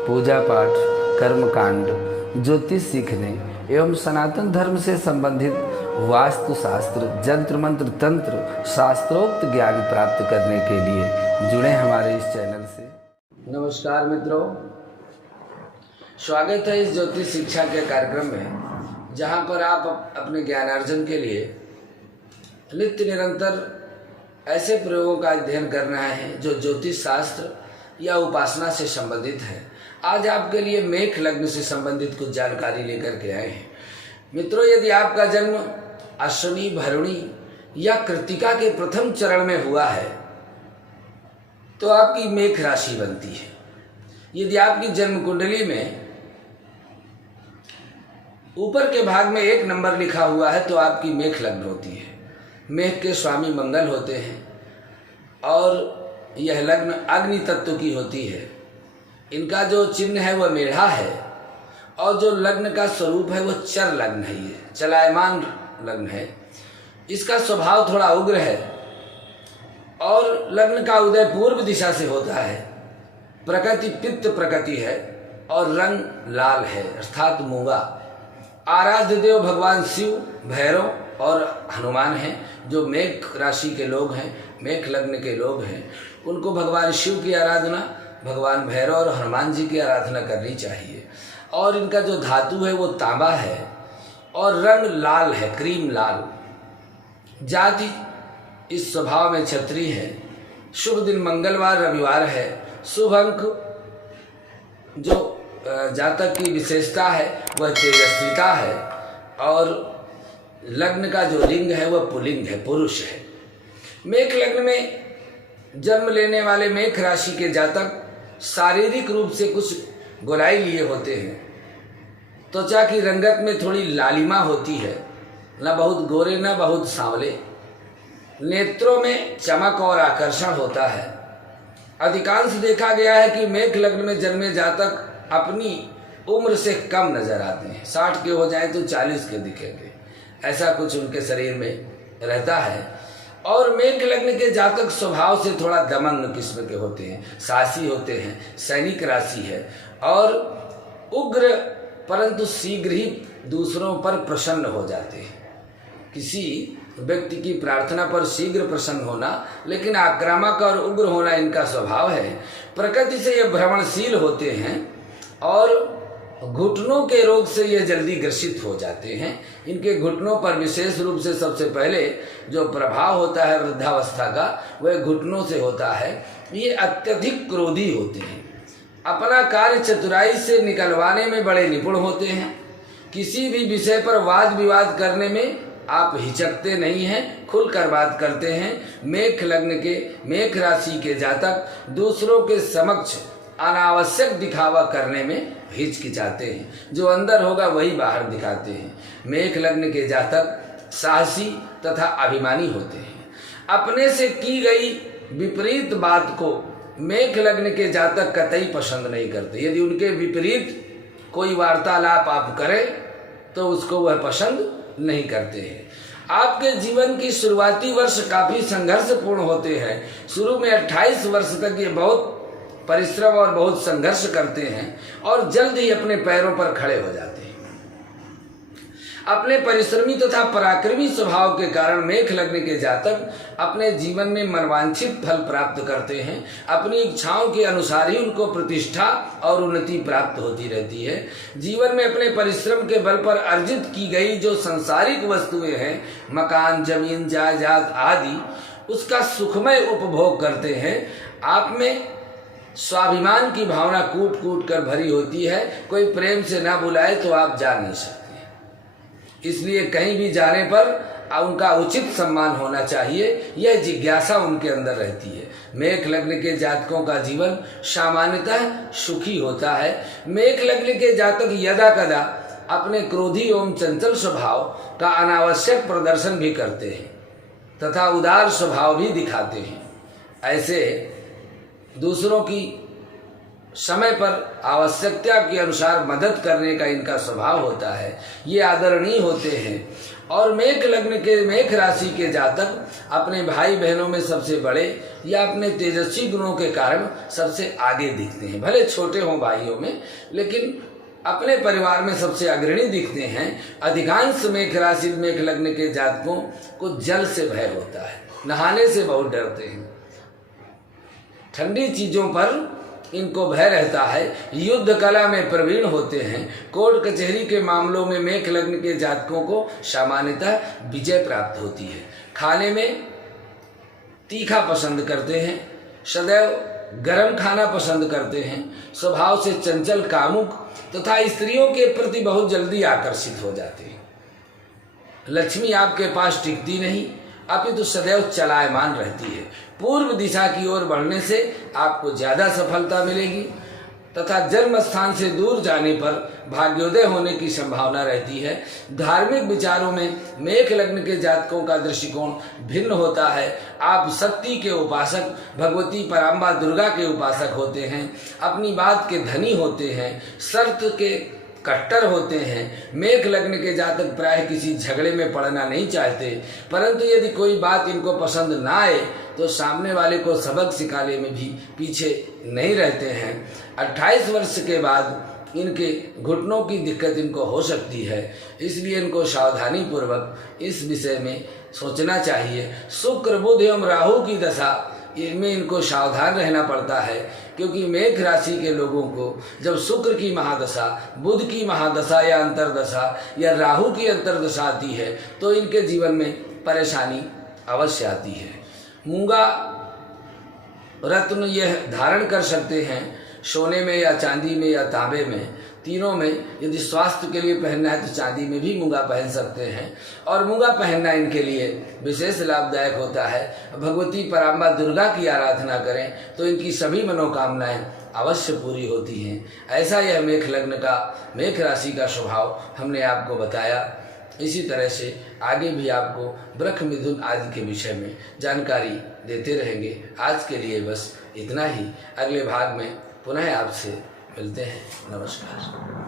पूजा पाठ, कर्मकांड, ज्योतिष सीखने एवं सनातन धर्म से संबंधित वास्तु शास्त्र, जंत्र मंत्र, तंत्र, शास्त्रोक्त ज्ञान प्राप्त करने के लिए जुड़े हमारे इस चैनल से। नमस्कार मित्रों, स्वागत है इस ज्योतिष शिक्षा के कार्यक्रम में, जहां पर आप अपने ज्ञानार्जन के लिए नित्य निरंतर ऐसे प्रयोगों का अध्ययन कर रहे हैं जो ज्योतिष शास्त्र या उपासना से संबंधित है। आज आपके लिए मेष लग्न से संबंधित कुछ जानकारी लेकर के आए हैं। मित्रों, यदि आपका जन्म अश्विनी, भरणी या कृत्तिका के प्रथम चरण में हुआ है तो आपकी मेष राशि बनती है। यदि आपकी जन्म कुंडली में ऊपर के भाग में 1 नंबर लिखा हुआ है तो आपकी मेष लग्न होती है। मेष के स्वामी मंगल होते हैं और यह लग्न अग्नि तत्व की होती है। इनका जो चिन्ह है वह मेढ़ा है और जो लग्न का स्वरूप है वह चर लग्न है, ये चलायमान लग्न है। इसका स्वभाव थोड़ा उग्र है और लग्न का उदय पूर्व दिशा से होता है। प्रकृति पित्त प्रकृति है और रंग लाल है अर्थात मूंगा। आराध्य देव भगवान शिव, भैरव और हनुमान हैं। जो मेष राशि के लोग हैं, मेष लग्न के लोग हैं, उनको भगवान शिव की आराधना, भगवान भैरव और हनुमान जी की आराधना करनी चाहिए। और इनका जो धातु है वो तांबा है और रंग लाल है, क्रीम लाल। जाति इस स्वभाव में क्षत्रिय है। शुभ दिन मंगलवार, रविवार है। शुभ अंक जो जातक की विशेषता है वह तेजस्विता है और लग्न का जो लिंग है वह पुल्लिंग है, पुरुष है। मेष लग्न में जन्म लेने वाले मेष राशि के जातक शारीरिक रूप से कुछ गोलाई लिए होते हैं। त्वचा की रंगत में थोड़ी लालिमा होती है, न बहुत गोरे न बहुत सांवले। नेत्रों में चमक और आकर्षण होता है। अधिकांश देखा गया है कि मेष लग्न में जन्मे जातक अपनी उम्र से कम नजर आते हैं। 60 के हो जाए तो 40 के दिखेंगे, ऐसा कुछ उनके शरीर में रहता है। और मेष लग्न के जातक स्वभाव से थोड़ा दमंग किस्म के होते हैं, साहसी होते हैं, सैनिक राशि है और उग्र, परंतु शीघ्र ही दूसरों पर प्रसन्न हो जाते हैं। किसी व्यक्ति की प्रार्थना पर शीघ्र प्रसन्न होना, लेकिन आक्रामक और उग्र होना इनका स्वभाव है। प्रकृति से ये भ्रमणशील होते हैं और घुटनों के रोग से ये जल्दी ग्रसित हो जाते हैं। इनके घुटनों पर विशेष रूप से सबसे पहले जो प्रभाव होता है वृद्धावस्था का, वह घुटनों से होता है। ये अत्यधिक क्रोधी होते हैं। अपना कार्य चतुराई से निकलवाने में बड़े निपुण होते हैं। किसी भी विषय पर वाद विवाद करने में आप हिचकते नहीं हैं, खुलकर बात करते हैं। मेष लग्न के, मेष राशि के जातक दूसरों के समक्ष अनावश्यक दिखावा करने में हिचकिचाते हैं। जो अंदर होगा वही बाहर दिखाते हैं। मेष लग्न के जातक साहसी तथा अभिमानी होते हैं। अपने से की गई विपरीत बात को मेष लग्न के जातक कतई पसंद नहीं करते। यदि उनके विपरीत कोई वार्तालाप आप करें तो उसको वह पसंद नहीं करते हैं। आपके जीवन की शुरुआती वर्ष काफी संघर्षपूर्ण होते हैं। शुरू में 28 वर्ष तक ये बहुत परिश्रम और बहुत संघर्ष करते हैं और जल्द ही अपने पैरों पर खड़े हो जाते हैं। अपने परिश्रमी तथा पराक्रमी स्वभाव के कारण मेष लग्न के जातक अपने जीवन में मनवांछित फल प्राप्त करते हैं। अपनी इच्छाओं के अनुसार ही उनको प्रतिष्ठा और उन्नति प्राप्त होती रहती है। जीवन में अपने परिश्रम के बल पर अर्जित की गई जो सांसारिक वस्तुएं हैं, मकान, जमीन, जायदाद आदि, उसका सुखमय उपभोग करते हैं। आप में स्वाभिमान की भावना कूट कूट कर भरी होती है। कोई प्रेम से ना बुलाए तो आप जा नहीं सकते। इसलिए कहीं भी जाने पर उनका उचित सम्मान होना चाहिए, यह जिज्ञासा उनके अंदर रहती है। मेष लग्न के जातकों का जीवन सामान्यतः सुखी होता है। मेष लग्न के जातक यदा कदा अपने क्रोधी एवं चंचल स्वभाव का अनावश्यक प्रदर्शन भी करते हैं तथा उदार स्वभाव भी दिखाते हैं। ऐसे दूसरों की समय पर आवश्यकता के अनुसार मदद करने का इनका स्वभाव होता है। ये आदरणीय होते हैं। और मेष लग्न के मेष राशि के जातक अपने भाई बहनों में सबसे बड़े या अपने तेजस्वी गुणों के कारण सबसे आगे दिखते हैं। भले छोटे हों भाइयों में, लेकिन अपने परिवार में सबसे अग्रणी दिखते हैं। अधिकांश मेष राशि मेष लग्न के जातकों को जल से भय होता है, नहाने से बहुत डरते हैं, ठंडी चीजों पर इनको भय रहता है। युद्ध कला में प्रवीण होते हैं। कोर्ट कचहरी के मामलों में मेष लग्न के जातकों को सामान्यतः विजय प्राप्त होती है। खाने में तीखा पसंद करते हैं, सदैव गर्म खाना पसंद करते हैं, स्वभाव से चंचल, कामुक तथा स्त्रियों के प्रति बहुत जल्दी आकर्षित हो जाते हैं। लक्ष्मी आपके पास टिकती नहीं, अपितु सदैव चलायमान रहती है। पूर्व दिशा की ओर बढ़ने से आपको ज्यादा सफलता मिलेगी तथा जन्म स्थान से दूर जाने पर भाग्योदय होने की संभावना रहती है। धार्मिक विचारों में मेष लग्न के जातकों का दृष्टिकोण भिन्न होता है। आप शक्ति के उपासक, भगवती पराम्बा दुर्गा के उपासक होते हैं, अपनी बात के धनी होते हैं, शर्त के कट्टर होते हैं। मेष लग्न के जातक प्राय किसी झगड़े में पड़ना नहीं चाहते, परंतु यदि कोई बात इनको पसंद ना आए तो सामने वाले को सबक सिखाने में भी पीछे नहीं रहते हैं। 28 वर्ष के बाद इनके घुटनों की दिक्कत इनको हो सकती है, इसलिए इनको सावधानी पूर्वक इस विषय में सोचना चाहिए। शुक्र, बुध एवं राहु की दशा इनमें इनको सावधान रहना पड़ता है, क्योंकि मेष राशि के लोगों को जब शुक्र की महादशा, बुध की महादशा या अंतरदशा या राहु की अंतरदशा आती है तो इनके जीवन में परेशानी अवश्य आती है। मूंगा रत्न यह धारण कर सकते हैं, सोने में या चांदी में या तांबे में, तीनों में। यदि स्वास्थ्य के लिए पहनना है तो चांदी में भी मूंगा पहन सकते हैं, और मूंगा पहनना इनके लिए विशेष लाभदायक होता है। भगवती पराम्बा दुर्गा की आराधना करें तो इनकी सभी मनोकामनाएं अवश्य पूरी होती हैं। ऐसा यह मेष लग्न का, मेष राशि का स्वभाव हमने आपको बताया। इसी तरह से आगे भी आपको वृक्ष, मिथुन आदि के विषय में जानकारी देते रहेंगे। आज के लिए बस इतना ही। अगले भाग में पुनः आपसे मिलते हैं। नमस्कार।